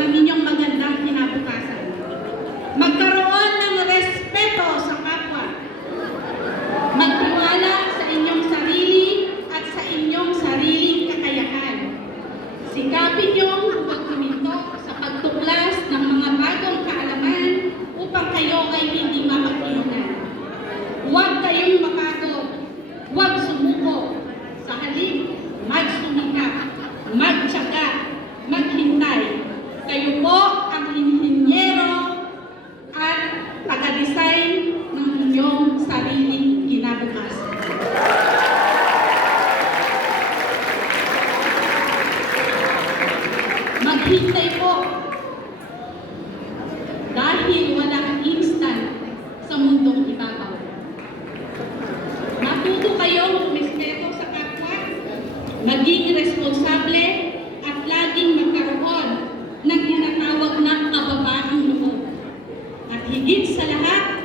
ng inyong magandang kinabukasan. Magkaroon ng respeto sa kapwa. Magtiwala sa inyong sarili at sa inyong sariling kakayahan. Sikapin niyong huwag huminto sa pagtuklas ng mga bagong kaalaman upang kayo ay hindi mapagtulungan. Huwag kayong mapagod. Huwag sumuko. Sa halip, magsumikap, magtiyaga, maghintay. Kayo po ang inhinyero at taga-design ng inyong sariling kinabukasan. Maghintay po dahil walang instant sa mundong ibabaw. Matuto kayong respeto sa kapwa, maging responsable at laging magkaroon ng tinatawag na kababaang loob. At higit sa lahat,